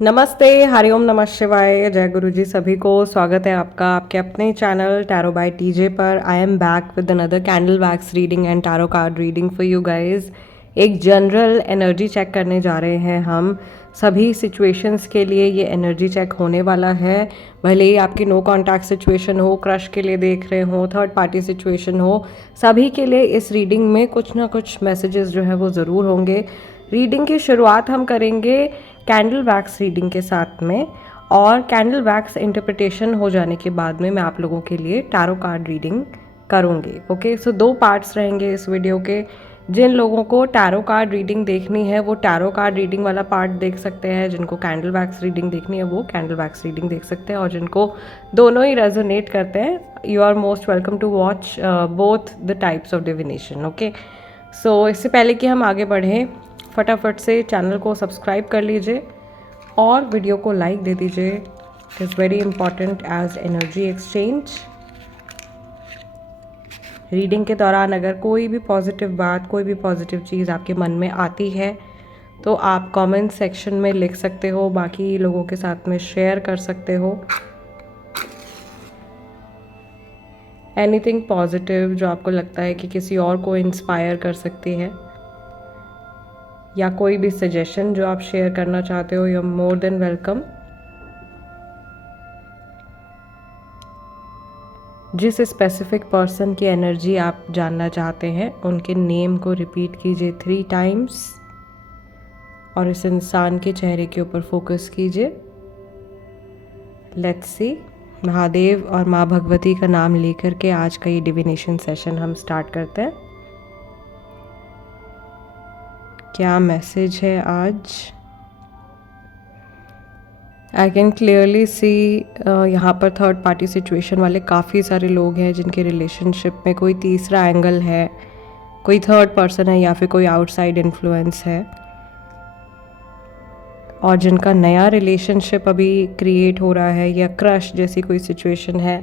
नमस्ते, हरिओम नमः शिवाय, जय गुरु जी सभी को। स्वागत है आपका आपके अपने चैनल टैरो बाय टीजे पर। I am back with another candle wax reading and tarot card reading for you guys. एक जनरल एनर्जी चेक करने जा रहे हैं हम सभी सिचुएशंस के लिए। ये एनर्जी चेक होने वाला है, भले ही आपकी नो कॉन्टैक्ट सिचुएशन हो, क्रश के लिए देख रहे हो, थर्ड पार्टी सिचुएशन हो, सभी के लिए इस रीडिंग में कुछ ना कुछ मैसेजेस जो है वो ज़रूर होंगे। रीडिंग की शुरुआत हम करेंगे कैंडल वैक्स रीडिंग के साथ में, और कैंडल वैक्स इंटरप्रिटेशन हो जाने के बाद में मैं आप लोगों के लिए टैरो कार्ड रीडिंग करूँगी। ओके, सो 2 पार्ट्स रहेंगे इस वीडियो के। जिन लोगों को टैरो कार्ड रीडिंग देखनी है वो टैरो कार्ड रीडिंग वाला पार्ट देख सकते हैं, जिनको कैंडल वैक्स रीडिंग देखनी है वो कैंडल वैक्स रीडिंग देख सकते हैं, और जिनको दोनों ही रेजोनेट करते हैं you are most welcome to watch both the types of divination. Okay, so इससे पहले कि हम आगे बढ़ें, फटाफट से चैनल को सब्सक्राइब कर लीजिए और वीडियो को लाइक दे दीजिए। It is very important as energy exchange. Reading के दौरान अगर कोई भी पॉजिटिव बात, कोई भी पॉजिटिव चीज़ आपके मन में आती है तो आप कमेंट सेक्शन में लिख सकते हो, बाकी लोगों के साथ में शेयर कर सकते हो। एनीथिंग पॉजिटिव जो आपको लगता है कि किसी और को इंस्पायर कर सकती है, या कोई भी सजेशन जो आप शेयर करना चाहते हो, you are more than welcome. जिस स्पेसिफिक पर्सन की एनर्जी आप जानना चाहते हैं उनके नेम को रिपीट कीजिए 3 टाइम्स और इस इंसान के चेहरे के ऊपर फोकस कीजिए। लेट्स सी, महादेव और माँ भगवती का नाम लेकर के आज का ये डिविनेशन सेशन हम स्टार्ट करते हैं। क्या मैसेज है आज? आई कैन क्लियरली सी यहाँ पर थर्ड पार्टी सिचुएशन वाले काफ़ी सारे लोग हैं जिनके रिलेशनशिप में कोई तीसरा एंगल है, कोई थर्ड पर्सन है या फिर कोई आउटसाइड इन्फ्लुएंस है, और जिनका नया रिलेशनशिप अभी क्रिएट हो रहा है या क्रश जैसी कोई सिचुएशन है।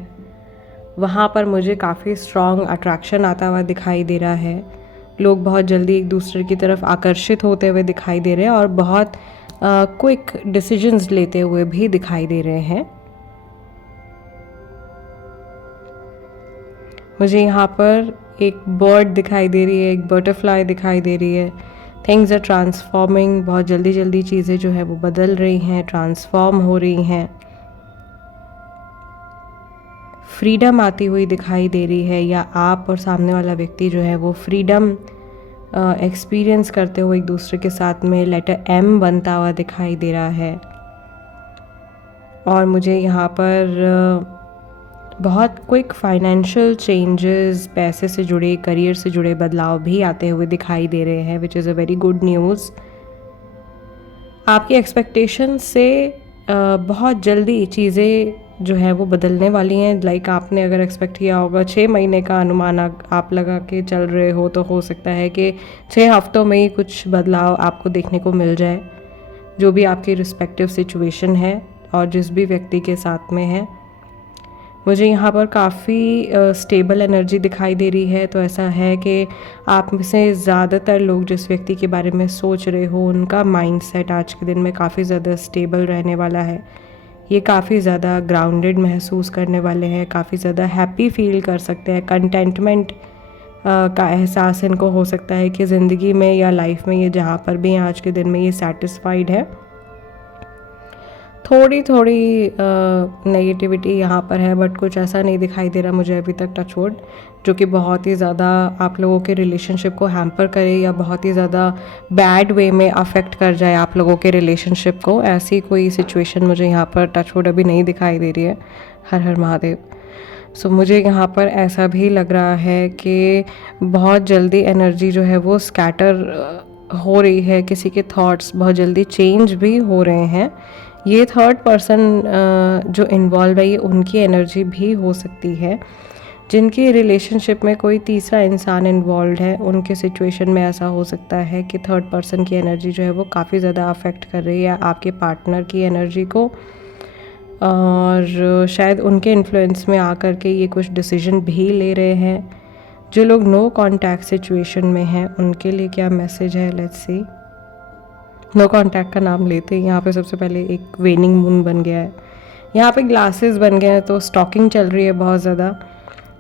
वहाँ पर मुझे काफ़ी स्ट्रॉन्ग अट्रैक्शन आता हुआ दिखाई दे रहा है। लोग बहुत जल्दी एक दूसरे की तरफ आकर्षित होते हुए दिखाई दे रहे हैं और बहुत क्विक डिसीजंस लेते हुए भी दिखाई दे रहे हैं। मुझे यहाँ पर एक बर्ड दिखाई दे रही है, एक बटरफ्लाई दिखाई दे रही है। थिंग्स आर ट्रांसफॉर्मिंग, बहुत जल्दी जल्दी चीज़ें जो है वो बदल रही हैं, ट्रांसफॉर्म हो रही हैं। फ्रीडम आती हुई दिखाई दे रही है, या आप और सामने वाला व्यक्ति जो है वो फ्रीडम एक्सपीरियंस करते हुए एक दूसरे के साथ में लेटर M बनता हुआ दिखाई दे रहा है। और मुझे यहाँ पर बहुत क्विक फाइनेंशियल चेंजेस, पैसे से जुड़े, करियर से जुड़े बदलाव भी आते हुए दिखाई दे रहे हैं, which is a very good news. आपकी एक्सपेक्टेशन से बहुत जल्दी चीज़ें जो है वो बदलने वाली हैं। लाइक आपने अगर एक्सपेक्ट किया होगा 6 महीने का अनुमान आप लगा के चल रहे हो, तो हो सकता है कि 6 हफ्तों में ही कुछ बदलाव आपको देखने को मिल जाए, जो भी आपकी रिस्पेक्टिव सिचुएशन है और जिस भी व्यक्ति के साथ में है। मुझे यहाँ पर काफ़ी स्टेबल एनर्जी दिखाई दे रही है, तो ऐसा है कि आप में से ज़्यादातर लोग जिस व्यक्ति के बारे में सोच रहे हो उनका माइंडसेट आज के दिन में काफ़ी ज़्यादा स्टेबल रहने वाला है। ये काफ़ी ज़्यादा ग्राउंडेड महसूस करने वाले हैं, काफ़ी ज़्यादा हैप्पी फील कर सकते हैं, कंटेंटमेंट का एहसास इनको हो सकता है कि ज़िंदगी में या लाइफ में ये जहाँ पर भी आज के दिन में ये सेटिस्फाइड है। थोड़ी थोड़ी नेगेटिविटी यहाँ पर है, बट कुछ ऐसा नहीं दिखाई दे रहा मुझे अभी तक, टच वुड, जो कि बहुत ही ज़्यादा आप लोगों के रिलेशनशिप को हैम्पर करे या बहुत ही ज़्यादा बैड वे में अफेक्ट कर जाए आप लोगों के रिलेशनशिप को। ऐसी कोई सिचुएशन मुझे यहाँ पर टच वुड अभी नहीं दिखाई दे रही है। हर हर महादेव। सो मुझे यहाँ पर ऐसा भी लग रहा है कि बहुत जल्दी एनर्जी जो है वो स्कैटर हो रही है, किसी के थॉट्स बहुत जल्दी चेंज भी हो रहे हैं। ये थर्ड पर्सन जो इन्वॉल्व है ये उनकी एनर्जी भी हो सकती है। जिनकी रिलेशनशिप में कोई तीसरा इंसान इन्वॉल्व है उनके सिचुएशन में ऐसा हो सकता है कि थर्ड पर्सन की एनर्जी जो है वो काफ़ी ज़्यादा अफेक्ट कर रही है आपके पार्टनर की एनर्जी को, और शायद उनके इन्फ्लुएंस में आकर के ये कुछ डिसीजन भी ले रहे हैं। जो लोग नो कॉन्टैक्ट सिचुएशन में हैं उनके लिए क्या मैसेज है, लेट्स सी। नो कांटेक्ट का नाम लेते ही यहाँ पे सबसे पहले एक वेनिंग मून बन गया है, यहाँ पे ग्लासेस बन गए हैं, तो स्टॉकिंग चल रही है बहुत ज़्यादा।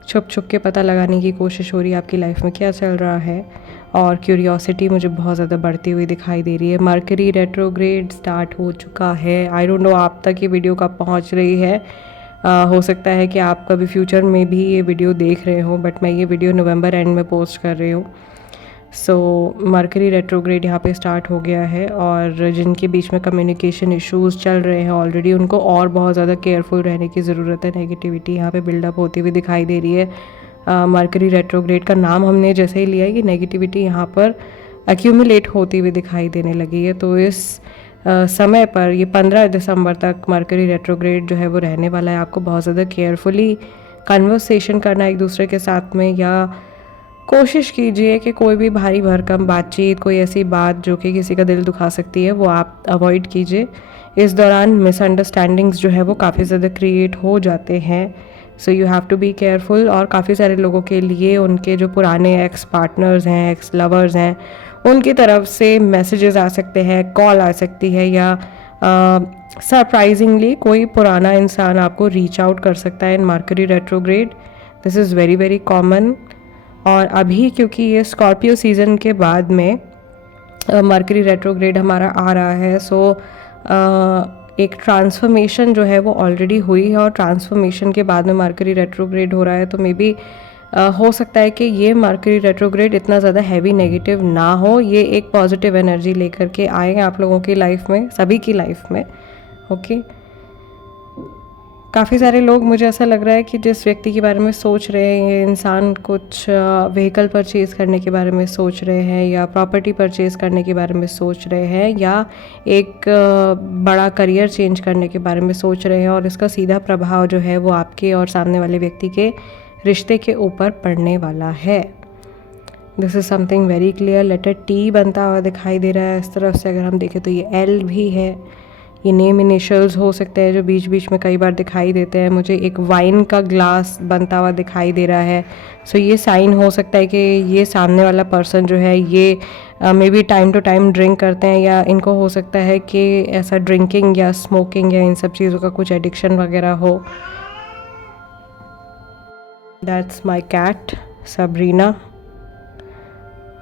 छुप छुप के पता लगाने की कोशिश हो रही है आपकी लाइफ में क्या चल रहा है, और क्यूरियोसिटी मुझे बहुत ज़्यादा बढ़ती हुई दिखाई दे रही है। मरकरी रेट्रोग्रेड स्टार्ट हो चुका है। आई डोंट नो आप तक ये वीडियो कब पहुंच रही है। हो सकता है कि आप कभी फ्यूचर में भी ये वीडियो देख रहे हो, बट मैं ये वीडियो नवंबर एंड में पोस्ट कर रही हूँ। सो मरकरी रेट्रोग्रेड यहाँ पे स्टार्ट हो गया है, और जिनके बीच में कम्युनिकेशन इश्यूज चल रहे हैं ऑलरेडी, उनको और बहुत ज़्यादा केयरफुल रहने की ज़रूरत है। नेगेटिविटी यहाँ पे बिल्डअप होती हुई दिखाई दे रही है। मरकरी रेट्रोग्रेड का नाम हमने जैसे ही लिया है कि नेगेटिविटी यहाँ पर एक्यूमुलेट होती हुई दिखाई देने लगी है। तो इस समय पर ये 15 दिसंबर तक मरकरी रेट्रोग्रेड जो है वो रहने वाला है। आपको बहुत ज़्यादा केयरफुली कन्वर्सेशन करना एक दूसरे के साथ में, या कोशिश कीजिए कि कोई भी भारी भरकम बातचीत, कोई ऐसी बात जो कि किसी का दिल दुखा सकती है, वो आप अवॉइड कीजिए। इस दौरान मिसअंडरस्टैंडिंग्स जो है वो काफ़ी ज़्यादा क्रिएट हो जाते हैं। So you have to be careful. और काफ़ी सारे लोगों के लिए उनके जो पुराने एक्स पार्टनर्स हैं, एक्स लवर्स हैं, उनकी तरफ से मैसेजेस आ सकते हैं, कॉल आ सकती है, या सरप्राइजिंगली कोई पुराना इंसान आपको रीच आउट कर सकता है in Mercury retrograde. This is very very common. और अभी क्योंकि ये स्कॉर्पियो सीज़न के बाद में मरकरी रेट्रोग्रेड हमारा आ रहा है, सो एक ट्रांसफॉर्मेशन जो है वो ऑलरेडी हुई है, और ट्रांसफॉर्मेशन के बाद में मरकरी रेट्रोग्रेड हो रहा है। तो मे बी हो सकता है कि ये मरकरी रेट्रोग्रेड इतना ज़्यादा हैवी नेगेटिव ना हो, ये एक पॉजिटिव एनर्जी लेकर के आए आप लोगों की लाइफ में, सभी की लाइफ में। ओके, काफ़ी सारे लोग, मुझे ऐसा लग रहा है कि जिस व्यक्ति के बारे में सोच रहे हैं, ये इंसान कुछ व्हीकल परचेज़ करने के बारे में सोच रहे हैं, या प्रॉपर्टी परचेज़ करने के बारे में सोच रहे हैं, या एक बड़ा करियर चेंज करने के बारे में सोच रहे हैं, और इसका सीधा प्रभाव जो है वो आपके और सामने वाले व्यक्ति के रिश्ते के ऊपर पड़ने वाला है। This is something very clear. Letter T बनता हुआ दिखाई दे रहा है इस तरफ से। अगर हम देखें तो ये एल भी है, ये नेम इनिशियल्स हो सकते हैं जो बीच बीच में कई बार दिखाई देते हैं। मुझे एक वाइन का ग्लास बनता हुआ दिखाई दे रहा है। सो ये साइन हो सकता है कि ये सामने वाला पर्सन जो है ये maybe time to time drink करते हैं, या इनको हो सकता है कि ऐसा ड्रिंकिंग या स्मोकिंग या इन सब चीज़ों का कुछ एडिक्शन वगैरह हो। That's my cat Sabrina.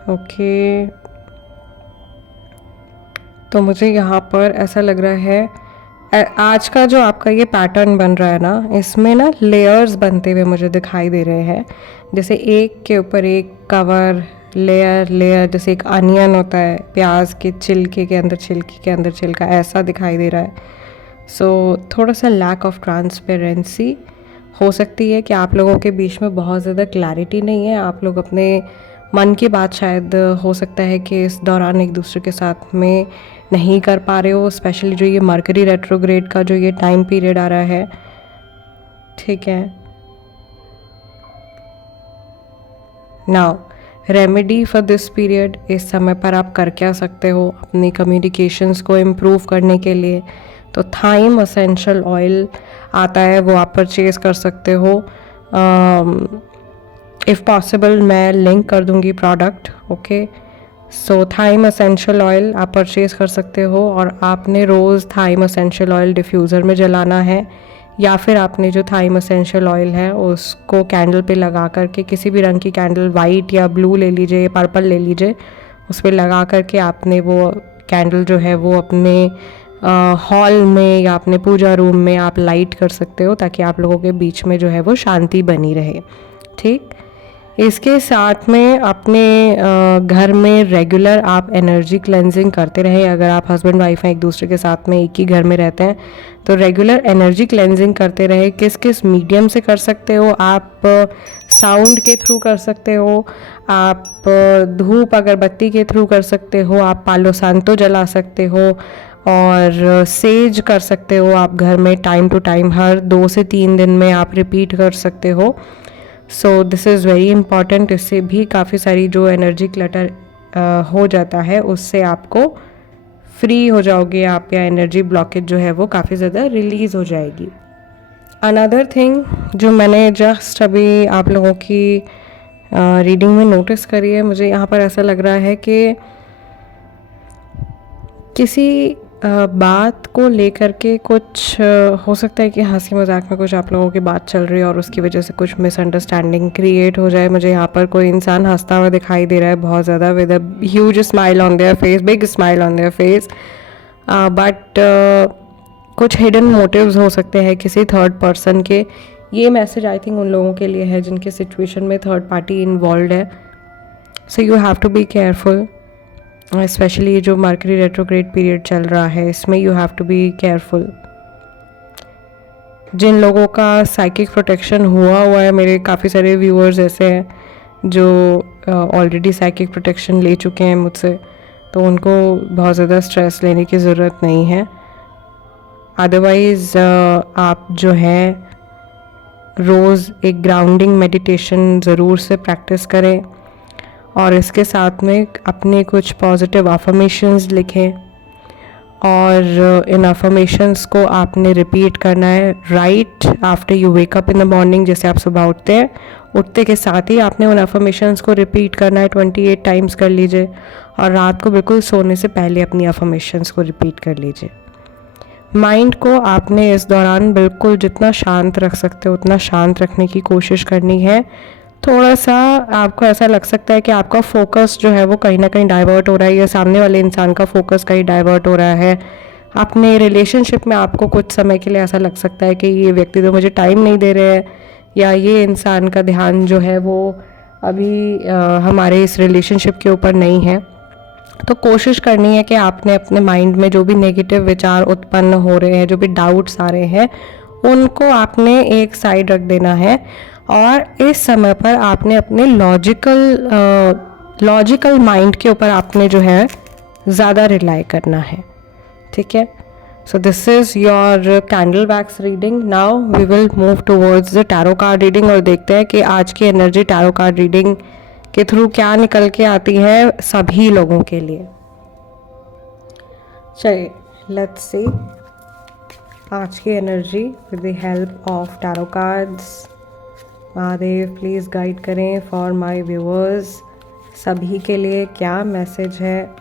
Okay, तो मुझे यहाँ पर ऐसा लग रहा है आज का जो आपका ये पैटर्न बन रहा है ना, इसमें ना लेयर्स बनते हुए मुझे दिखाई दे रहे हैं, जैसे एक के ऊपर एक कवर, लेयर लेयर, जैसे एक अनियन होता है, प्याज के छिलके के अंदर छिलके के अंदर छिलका, ऐसा दिखाई दे रहा है। सो थोड़ा सा लैक ऑफ ट्रांसपेरेंसी हो सकती है कि आप लोगों के बीच में बहुत ज़्यादा क्लैरिटी नहीं है। आप लोग अपने मन की बात शायद हो सकता है कि इस दौरान एक दूसरे के साथ में नहीं कर पा रहे हो, स्पेशली जो ये मरकरी रेट्रोग्रेड का जो ये टाइम पीरियड आ रहा है। ठीक है, now remedy for this period, इस समय पर आप कर क्या सकते हो अपनी कम्युनिकेशंस को इम्प्रूव करने के लिए? तो थाइम एसेंशियल ऑयल आता है, वो आप परचेज़ कर सकते हो। इफ़ पॉसिबल मैं लिंक कर दूंगी प्रोडक्ट। ओके, सो थाइम एसेंशियल ऑयल आप परचेज़ कर सकते हो, और आपने रोज़ थाइम एसेंशियल ऑयल डिफ्यूज़र में जलाना है, या फिर आपने जो थाइम एसेंशियल ऑयल है उसको कैंडल पे लगा करके, किसी भी रंग की कैंडल, वाइट या ब्लू ले लीजिए, पर्पल ले लीजिए, उस पर लगा करके आपने वो कैंडल जो है वो अपने हॉल में या अपने पूजा रूम में आप लाइट कर सकते हो, ताकि आप लोगों के बीच में जो है वो शांति बनी रहे। ठीक, इसके साथ में अपने घर में रेगुलर आप एनर्जी क्लेंजिंग करते रहें। अगर आप हस्बैंड वाइफ हैं, एक दूसरे के साथ में एक ही घर में रहते हैं, तो रेगुलर एनर्जी क्लेंजिंग करते रहें। किस किस मीडियम से कर सकते हो आप? साउंड के थ्रू कर सकते हो, आप धूप अगरबत्ती के थ्रू कर सकते हो, आप पालो सांतो जला सकते हो, और सेज कर सकते हो आप घर में टाइम टू टाइम, हर 2 से 3 दिन में आप रिपीट कर सकते हो। सो दिस इज़ वेरी इम्पॉर्टेंट। इससे भी काफ़ी सारी जो एनर्जी क्लटर हो जाता है उससे आपको फ्री हो जाओगे आप, या एनर्जी ब्लॉकेज जो है वो काफ़ी ज़्यादा रिलीज़ हो जाएगी। अनदर थिंग जो मैंने जस्ट अभी आप लोगों की रीडिंग में नोटिस करी है, मुझे यहाँ पर ऐसा लग रहा है कि किसी बात को लेकर के कुछ हो सकता है कि हंसी मजाक में कुछ आप लोगों की बात चल रही है और उसकी वजह से कुछ मिसअंडरस्टैंडिंग क्रिएट हो जाए। मुझे यहाँ पर कोई इंसान हंसता हुआ दिखाई दे रहा है बहुत ज़्यादा, with a huge smile on their face, big smile on their face, but कुछ हिडन मोटिव्स हो सकते हैं किसी थर्ड पर्सन के। ये मैसेज आई थिंक उन लोगों के लिए है जिनके सिचुएशन में थर्ड पार्टी इन्वॉल्व है। So you have to be careful, specially ये जो मर्करी रेट्रोग्रेड पीरियड चल रहा है इसमें you have to be careful. जिन लोगों का साइकिक प्रोटेक्शन हुआ है, मेरे काफ़ी सारे व्यूअर्स ऐसे हैं जो ऑलरेडी साइकिक प्रोटेक्शन ले चुके हैं मुझसे, तो उनको बहुत ज़्यादा स्ट्रेस लेने की ज़रूरत नहीं है। अदरवाइज़ आप जो है रोज़ एक ग्राउंडिंग मेडिटेशन ज़रूर से प्रैक्टिस करें और इसके साथ में अपने कुछ पॉजिटिव अफर्मेशंस लिखें और इन अफर्मेशंस को आपने रिपीट करना है right after you wake up in the morning. जैसे आप सुबह उठते हैं, उठते के साथ ही आपने उन अफर्मेशंस को रिपीट करना है, 28 टाइम्स कर लीजिए और रात को बिल्कुल सोने से पहले अपनी अफर्मेशंस को रिपीट कर लीजिए। माइंड को आपने इस दौरान बिल्कुल जितना शांत रख सकते हो उतना शांत रखने की कोशिश करनी है। थोड़ा सा आपको ऐसा लग सकता है कि आपका फोकस जो है वो कहीं ना कहीं डाइवर्ट हो रहा है या सामने वाले इंसान का फोकस कहीं डाइवर्ट हो रहा है। अपने रिलेशनशिप में आपको कुछ समय के लिए ऐसा लग सकता है कि ये व्यक्ति तो मुझे टाइम नहीं दे रहे हैं या ये इंसान का ध्यान जो है वो अभी हमारे इस रिलेशनशिप के ऊपर नहीं है। तो कोशिश करनी है कि आपने अपने माइंड में जो भी नेगेटिव विचार उत्पन्न हो रहे हैं, जो भी डाउट्स आ रहे हैं, उनको आपने एक साइड रख देना है और इस समय पर आपने अपने लॉजिकल माइंड के ऊपर आपने जो है ज़्यादा रिलाई करना है। ठीक है, so this is your candle wax reading. Now we will move towards the tarot card reading और देखते हैं कि आज की एनर्जी टैरो कार्ड रीडिंग के थ्रू क्या निकल के आती है सभी लोगों के लिए। चलिए लेट्स सी आज की energy with the help of tarot cards. Mahadev please guide करें फॉर माय व्यूअर्स, सभी के लिए क्या मैसेज है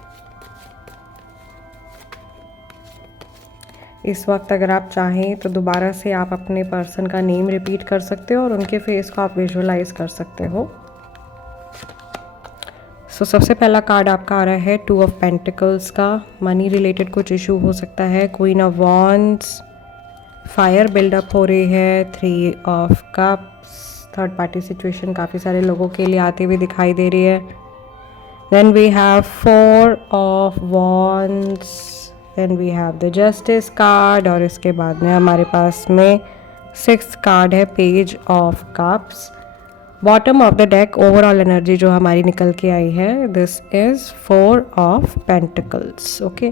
इस वक्त। अगर आप चाहें तो दोबारा से आप अपने पर्सन का नेम रिपीट कर सकते हो और उनके फेस को आप विजुअलाइज कर सकते हो। सो सबसे पहला कार्ड आपका आ रहा है 2 ऑफ पेंटिकल्स का। मनी रिलेटेड कुछ इशू हो सकता है। Queen of wands, fire buildup हो रही है। 3 of cups, third party situation काफ़ी सारे लोगों के लिए आती हुई दिखाई दे रही है। Then we have 4 of wands, then we have the justice card और इसके बाद में हमारे पास में 6th कार्ड है page of cups. Bottom of the deck overall energy जो हमारी निकल के आई है, this is 4 of pentacles. Okay,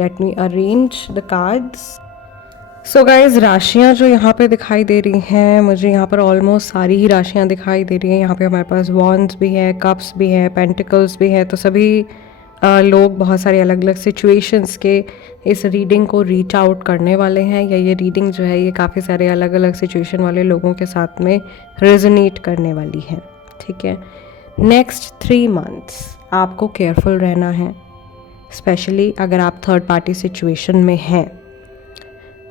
let me arrange the cards. So guys, राशियाँ जो यहाँ पे दिखाई दे रही हैं, मुझे यहाँ पर ऑलमोस्ट सारी ही राशियाँ दिखाई दे रही हैं। यहाँ पे हमारे पास वॉन्ड्स भी है, कप्स भी है, पेंटिकल्स भी है। तो सभी लोग बहुत सारे अलग अलग सिचुएशंस के इस रीडिंग को रीच आउट करने वाले हैं, या ये रीडिंग जो है ये काफ़ी सारे अलग अलग सिचुएशन वाले लोगों के साथ में रेजोनेट करने वाली है। ठीक है, नेक्स्ट 3 मंथ्स आपको केयरफुल रहना है, स्पेशली अगर आप थर्ड पार्टी सिचुएशन में हैं।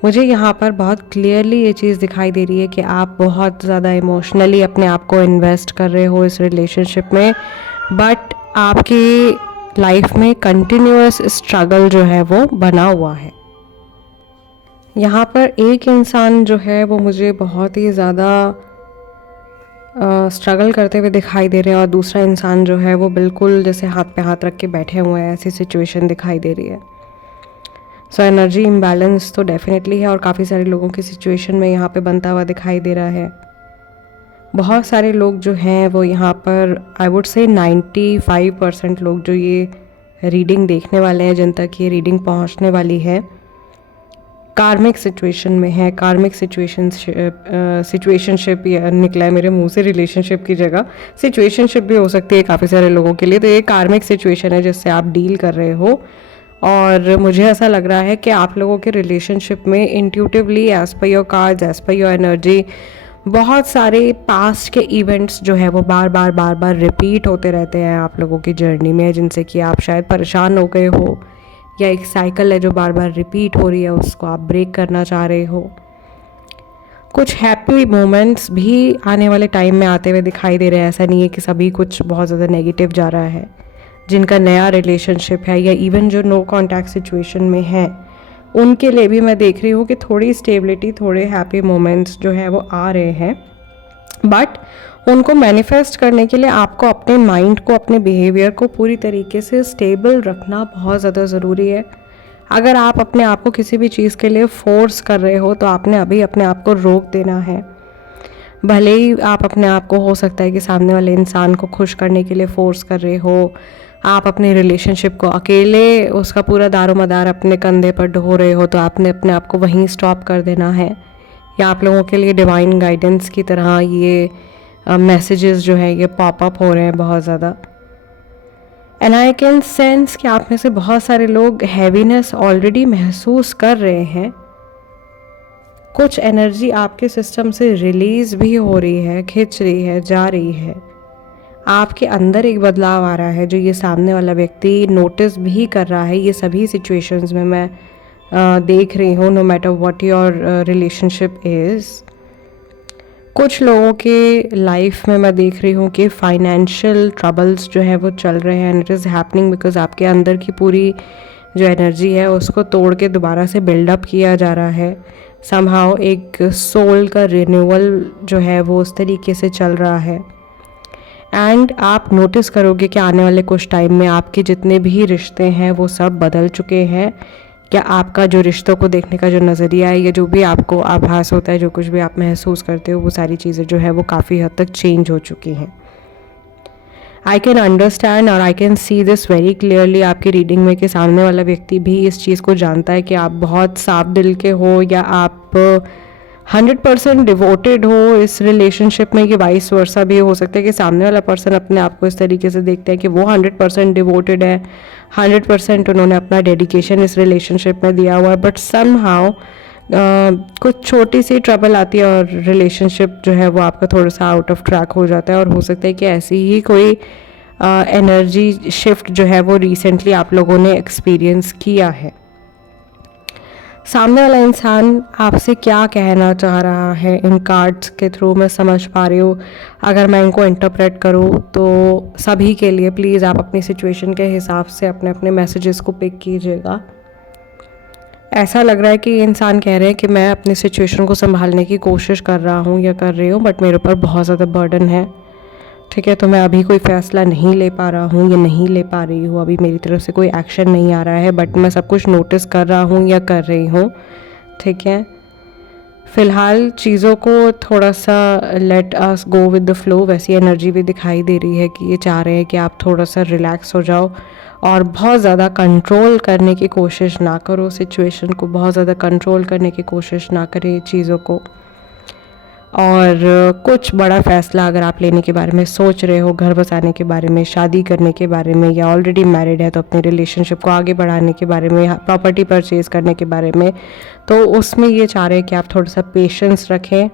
मुझे यहाँ पर बहुत क्लियरली ये चीज़ दिखाई दे रही है कि आप बहुत ज़्यादा इमोशनली अपने आप को इन्वेस्ट कर रहे हो इस रिलेशनशिप में, बट आपकी लाइफ में कंटिन्यूअस स्ट्रगल जो है वो बना हुआ है। यहाँ पर एक इंसान जो है वो मुझे बहुत ही ज़्यादा स्ट्रगल करते हुए दिखाई दे रहे हैं और दूसरा इंसान जो है वो बिल्कुल जैसे हाथ पे हाथ रख के बैठे हुए हैं, ऐसी सिचुएशन दिखाई दे रही है। सो एनर्जी इम्बैलेंस तो डेफिनेटली है और काफ़ी सारे लोगों की सिचुएशन में यहाँ पे बनता हुआ दिखाई दे रहा है। बहुत सारे लोग जो हैं वो यहाँ पर आई वुड से 95% लोग जो ये रीडिंग देखने वाले हैं, जिन तक ये रीडिंग पहुँचने वाली है, कार्मिक सिचुएशन में है। कार्मिक सिचुएशनशिप निकला है मेरे मुंह से, रिलेशनशिप की जगह सिचुएशनशिप भी हो सकती है काफ़ी सारे लोगों के लिए। तो ये कार्मिक सिचुएशन है जिससे आप डील कर रहे हो और मुझे ऐसा लग रहा है कि आप लोगों के रिलेशनशिप में intuitively, as per your cards, as per your energy, बहुत सारे पास्ट के इवेंट्स जो है वो बार बार रिपीट होते रहते हैं आप लोगों की जर्नी में, जिनसे कि आप शायद परेशान हो गए हो या एक साइकिल है जो बार बार रिपीट हो रही है, उसको आप ब्रेक करना चाह रहे हो। कुछ हैप्पी मोमेंट्स भी आने वाले टाइम में आते हुए दिखाई दे रहे हैं। ऐसा नहीं है कि सभी कुछ बहुत ज़्यादा नेगेटिव जा रहा है। जिनका नया रिलेशनशिप है या इवन जो नो कॉन्टैक्ट सिचुएशन में है, उनके लिए भी मैं देख रही हूँ कि थोड़ी स्टेबिलिटी, थोड़े हैप्पी मोमेंट्स जो है वो आ रहे हैं। बट उनको मैनिफेस्ट करने के लिए आपको अपने माइंड को, अपने बिहेवियर को पूरी तरीके से स्टेबल रखना बहुत ज़्यादा ज़रूरी है। अगर आप अपने आप को किसी भी चीज़ के लिए फोर्स कर रहे हो तो आपने अभी अपने आप को रोक देना है। भले ही आप अपने आप को, हो सकता है कि सामने वाले इंसान को खुश करने के लिए फ़ोर्स कर रहे हो, आप अपने रिलेशनशिप को अकेले उसका पूरा दारोमदार अपने कंधे पर ढो रहे हो, तो आपने अपने आप को वहीं स्टॉप कर देना है। या आप लोगों के लिए डिवाइन गाइडेंस की तरह ये मैसेजेस जो है ये पॉप अप हो रहे हैं बहुत ज़्यादा। एंड आई कैन सेंस कि आप में से बहुत सारे लोग हैवीनेस ऑलरेडी महसूस कर रहे हैं। कुछ एनर्जी आपके सिस्टम से रिलीज़ भी हो रही है, खिंच रही है, जा रही है। आपके अंदर एक बदलाव आ रहा है जो ये सामने वाला व्यक्ति नोटिस भी कर रहा है। ये सभी सिचुएशंस में मैं देख रही हूँ, no matter what your relationship is. कुछ लोगों के लाइफ में मैं देख रही हूँ कि फाइनेंशियल ट्रबल्स जो है वो चल रहे हैं, and it is happening because आपके अंदर की पूरी जो एनर्जी है उसको तोड़ के दोबारा से बिल्डअप किया जा रहा है। समहाउ एक सोल का रिन्यूअल जो है वो उस तरीके से चल रहा है। एंड आप नोटिस करोगे कि आने वाले कुछ टाइम में आपके जितने भी रिश्ते हैं वो सब बदल चुके हैं। क्या आपका जो रिश्तों को देखने का जो नज़रिया है, या जो भी आपको आभास होता है, जो कुछ भी आप महसूस करते हो, वो सारी चीज़ें जो है वो काफ़ी हद तक चेंज हो चुकी हैं। आई कैन अंडरस्टैंड और I can see this very clearly आपकी रीडिंग में कि सामने वाला व्यक्ति भी इस चीज़ को जानता है कि आप बहुत साफ दिल के हो, या आप 100% डिवोटेड हो इस रिलेशनशिप में, कि वाइस वर्सा भी हो सकता है कि सामने वाला पर्सन अपने आप को इस तरीके से देखते हैं कि वो 100% डिवोटेड है, 100% उन्होंने अपना डेडिकेशन इस रिलेशनशिप में दिया हुआ है। बट समहाउ कुछ छोटी सी ट्रबल आती है और रिलेशनशिप जो है वो आपका थोड़ा सा आउट ऑफ ट्रैक हो जाता है। और हो सकता है कि ऐसी ही कोई एनर्जी शिफ्ट जो है वो रिसेंटली आप लोगों ने एक्सपीरियंस किया है। सामने वाला इंसान आपसे क्या कहना चाह रहा है इन कार्ड्स के थ्रू मैं समझ पा रही हूँ। अगर मैं इनको इंटरप्रेट करूँ तो सभी के लिए प्लीज़ आप अपनी सिचुएशन के हिसाब से अपने अपने मैसेजेस को पिक कीजिएगा। ऐसा लग रहा है कि ये इंसान कह रहे हैं कि मैं अपनी सिचुएशन को संभालने की कोशिश कर रहा हूँ या कर रही हूँ, बट मेरे ऊपर बहुत ज़्यादा बर्डन है। ठीक है, तो मैं अभी कोई फ़ैसला नहीं ले पा रहा हूँ या नहीं ले पा रही हूँ, अभी मेरी तरफ से कोई एक्शन नहीं आ रहा है, बट मैं सब कुछ नोटिस कर रहा हूँ या कर रही हूँ। ठीक है, फ़िलहाल चीज़ों को थोड़ा सा let us go with the flow. वैसी एनर्जी भी दिखाई दे रही है कि ये चाह रहे हैं कि आप थोड़ा सा रिलैक्स हो जाओ और बहुत ज़्यादा कंट्रोल करने की कोशिश ना करो सिचुएशन को, बहुत ज़्यादा कंट्रोल करने की कोशिश ना करें चीज़ों को। और कुछ बड़ा फ़ैसला अगर आप लेने के बारे में सोच रहे हो, घर बसाने के बारे में, शादी करने के बारे में, या ऑलरेडी मैरिड है तो अपने रिलेशनशिप को आगे बढ़ाने के बारे में, प्रॉपर्टी परचेज़ करने के बारे में, तो उसमें ये चाह रहे हैं कि आप थोड़ा सा पेशेंस रखें।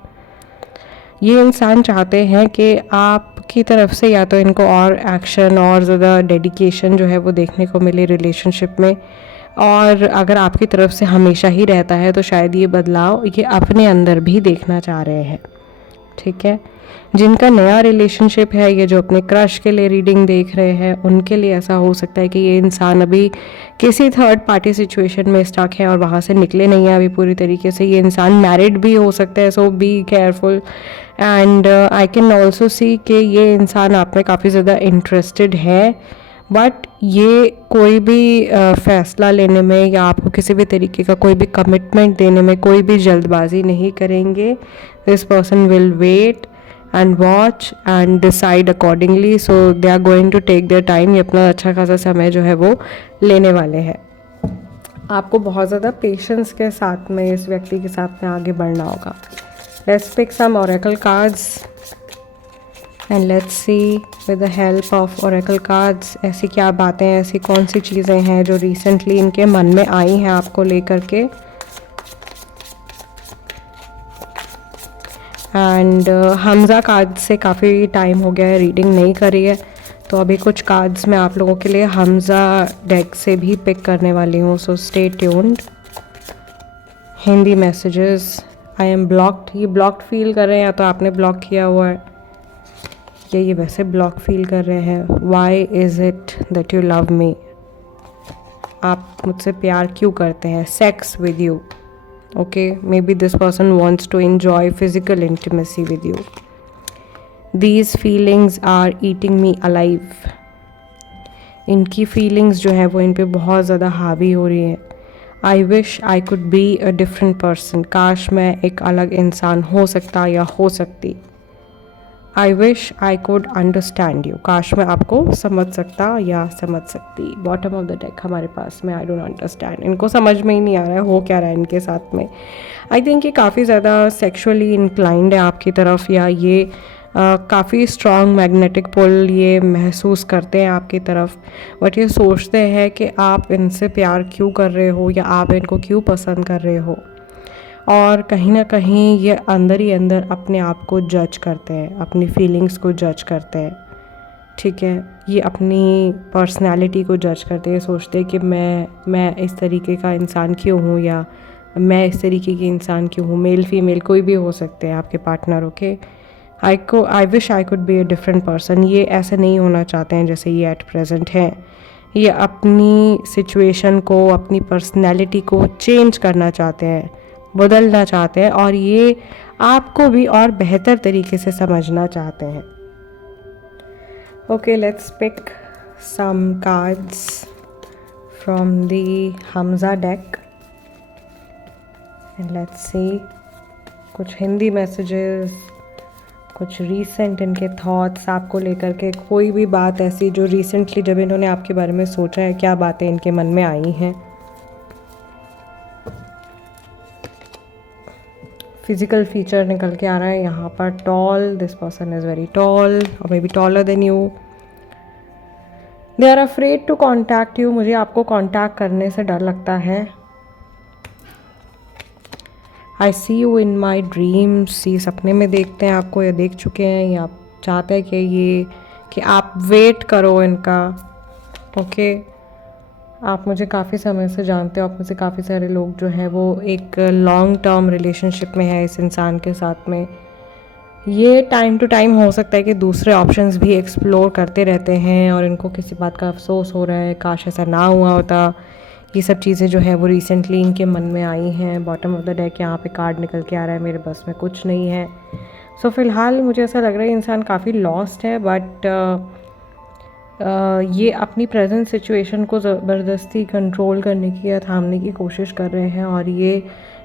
ये इंसान चाहते हैं कि आपकी तरफ से या तो इनको और एक्शन और ज़्यादा डेडिकेशन जो है वो देखने को मिले रिलेशनशिप में, और अगर आपकी तरफ से हमेशा ही रहता है तो शायद ये बदलाव ये अपने अंदर भी देखना चाह रहे हैं। ठीक है, जिनका नया रिलेशनशिप है, ये जो अपने क्रश के लिए रीडिंग देख रहे हैं, उनके लिए ऐसा हो सकता है कि ये इंसान अभी किसी थर्ड पार्टी सिचुएशन में स्टक है और वहाँ से निकले नहीं है अभी पूरी तरीके से। ये इंसान मैरिड भी हो सकता है, so be careful. And I can also see कि ये इंसान आप में काफ़ी ज़्यादा इंटरेस्टेड है, बट ये कोई भी फ़ैसला लेने में या आपको किसी भी तरीके का कोई भी कमिटमेंट देने में कोई भी जल्दबाजी नहीं करेंगे। This person will wait and watch and decide accordingly, so they are going to take their time. ये अपना अच्छा खासा समय जो है वो लेने वाले हैं। आपको बहुत ज़्यादा पेशेंस के साथ में इस व्यक्ति के साथ में आगे बढ़ना होगा। Let's pick some oracle cards and let's see with the help of oracle cards ऐसी क्या बातें, ऐसी कौन सी चीज़ें हैं जो रिसेंटली इनके मन में आई हैं आपको लेकर के। एंड हमज़ा कार्ड से काफ़ी टाइम हो गया है रीडिंग नहीं करी है, तो अभी कुछ कार्ड्स मैं आप लोगों के लिए हमजा डेक से भी पिक करने वाली हूँ, so stay tuned. Hindi messages, I am blocked, ये ब्लॉक्ड फील कर रहे हैं या तो आपने ब्लॉक किया हुआ है या ये वैसे ब्लॉक फील कर रहे हैं। Why is it that you love me, आप मुझसे प्यार क्यों करते हैं। Sex with you, okay, maybe this person wants to enjoy physical intimacy with you. These feelings are eating me alive, इनकी फीलिंग्स जो है वो इन पे बहुत ज़्यादा हावी हो रही है। I wish I could be a different person, काश मैं एक अलग इंसान हो सकता या हो सकती। I wish I could understand you, काश मैं आपको समझ सकता या समझ सकती। बॉटम ऑफ द डेक हमारे पास में, आई डोंट अंडरस्टैंड, इनको समझ में ही नहीं आ रहा है हो क्या रहा है इनके साथ में। आई थिंक ये काफ़ी ज़्यादा सेक्शुअली इंक्लाइंड है आपकी तरफ, या ये काफ़ी स्ट्रॉन्ग मैग्नेटिक पुल ये महसूस करते हैं आपकी तरफ, बट ये सोचते हैं कि आप इनसे प्यार क्यों कर रहे हो या आप इनको क्यों पसंद कर रहे हो। और कहीं ना कहीं ये अंदर ही अंदर अपने आप को जज करते हैं, अपनी फीलिंग्स को जज करते हैं, ठीक है। ये अपनी पर्सनालिटी को जज करते हैं, सोचते हैं कि मैं इस तरीके का इंसान क्यों हूँ, या मैं इस तरीके की इंसान क्यों हूँ। मेल फीमेल कोई भी हो सकते हैं आपके partner, okay. I wish I could be a different person, ये ऐसे नहीं होना चाहते हैं जैसे ये एट प्रेजेंट हैं। ये अपनी सिचुएशन को, अपनी पर्सनैलिटी को चेंज करना चाहते हैं, बदलना चाहते हैं, और ये आपको भी और बेहतर तरीके से समझना चाहते हैं। Okay, let's pick some cards from the हमजा डेक एंड लेट्स सी कुछ हिंदी मैसेजेस, कुछ रीसेंट इनके थॉट्स आपको लेकर के, कोई भी बात ऐसी जो रिसेंटली जब इन्होंने आपके बारे में सोचा है, क्या बातें इनके मन में आई हैं। फिजिकल फीचर निकल के आ रहा है यहाँ पर, tall, this person is very tall और may be taller than you. They are afraid to contact you, मुझे आपको कॉन्टैक्ट करने से डर लगता है। आई see you in my dreams, ये सपने में देखते हैं आपको या देख चुके हैं, या आप चाहते हैं कि आप वेट करो इनका, ओके। आप मुझे काफ़ी समय से जानते हो, आप मुझे काफ़ी सारे लोग जो हैं वो एक लॉन्ग टर्म रिलेशनशिप में है इस इंसान के साथ में। ये टाइम टू टाइम हो सकता है कि दूसरे ऑप्शंस भी एक्सप्लोर करते रहते हैं और इनको किसी बात का अफसोस हो रहा है, काश ऐसा ना हुआ होता। ये सब चीज़ें जो है वो रिसेंटली इनके मन में आई हैं। बॉटम ऑफ द डेक यहाँ पे कार्ड निकल के आ रहा है, मेरे बस में कुछ नहीं है। सो फ़िलहाल मुझे ऐसा लग रहा है इंसान काफ़ी लॉस्ट है, बट ये अपनी प्रेजेंट सिचुएशन को ज़बरदस्ती कंट्रोल करने की या थामने की कोशिश कर रहे हैं, और ये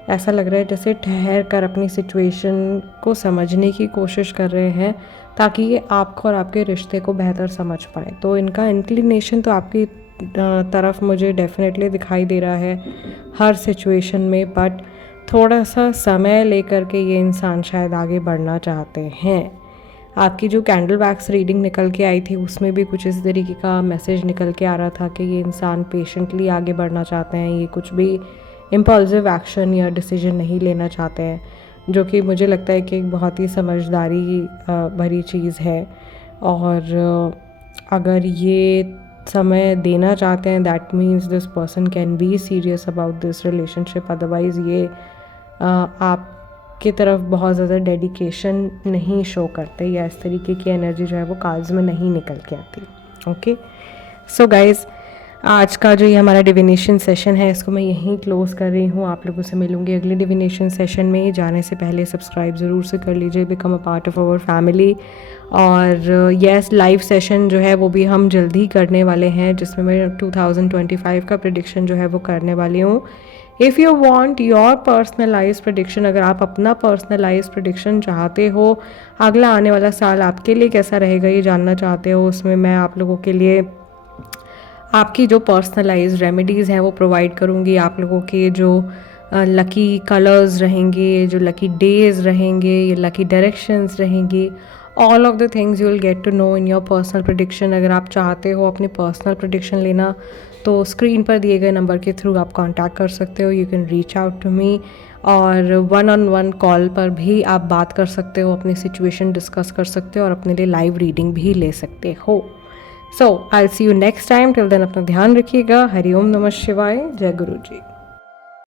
ऐसा लग रहा है जैसे ठहर कर अपनी सिचुएशन को समझने की कोशिश कर रहे हैं, ताकि ये आपको और आपके रिश्ते को बेहतर समझ पाए। तो इनका इंक्लिनेशन तो आपकी तरफ मुझे डेफिनेटली दिखाई दे रहा है हर सिचुएशन में, बट थोड़ा सा समय लेकर के ये इंसान शायद आगे बढ़ना चाहते हैं। आपकी जो कैंडल वैक्स रीडिंग निकल के आई थी उसमें भी कुछ इस तरीके का मैसेज निकल के आ रहा था कि ये इंसान पेशेंटली आगे बढ़ना चाहते हैं, ये कुछ भी इम्पल्सिव एक्शन या डिसीजन नहीं लेना चाहते हैं, जो कि मुझे लगता है कि एक बहुत ही समझदारी भरी चीज़ है। और अगर ये समय देना चाहते हैं, that means this person can be serious about this relationship. Otherwise ये आपकी तरफ बहुत ज़्यादा डेडिकेशन नहीं शो करते, या इस तरीके की एनर्जी जो है वो कार्ड्स में नहीं निकल के आती। ओके, सो गाइज़, आज का जो ये हमारा डिविनेशन सेशन है इसको मैं यहीं क्लोज़ कर रही हूँ। आप लोगों से मिलूँगी अगले डिविनेशन सेशन में। जाने से पहले सब्सक्राइब ज़रूर से कर लीजिए, become a part of our family. और यस, लाइव सेशन जो है वो भी हम जल्दी करने वाले हैं, जिसमें मैं 2025 का प्रेडिक्शन जो है वो करने वाली हूँ। If you want your personalise prediction, अगर आप अपना पर्सनलाइज प्रेडिक्शन चाहते हो, अगला आने वाला साल आपके लिए कैसा रहेगा ये जानना चाहते हो, उसमें मैं आप लोगों के लिए आपकी जो पर्सनलाइज रेमेडीज़ हैं वो प्रोवाइड करूँगी। आप लोगों के जो लकी कलर्स रहेंगे, जो लकी डेज़ रहेंगे, ये लकी डायरेक्शंस रहेंगी, all of the things you will get to know in your personal prediction. अगर आप चाहते हो अपनी पर्सनल प्रेडिक्शन लेना, तो स्क्रीन पर दिए गए नंबर के थ्रू आप कांटेक्ट कर सकते हो। You can reach out to me, और 1-on-1 कॉल पर भी आप बात कर सकते हो, अपनी सिचुएशन डिस्कस कर सकते हो और अपने लिए लाइव रीडिंग भी ले सकते हो। So I see you next time, till then अपना ध्यान रखिएगा। हरिओम नमः शिवाय, जय गुरु जी।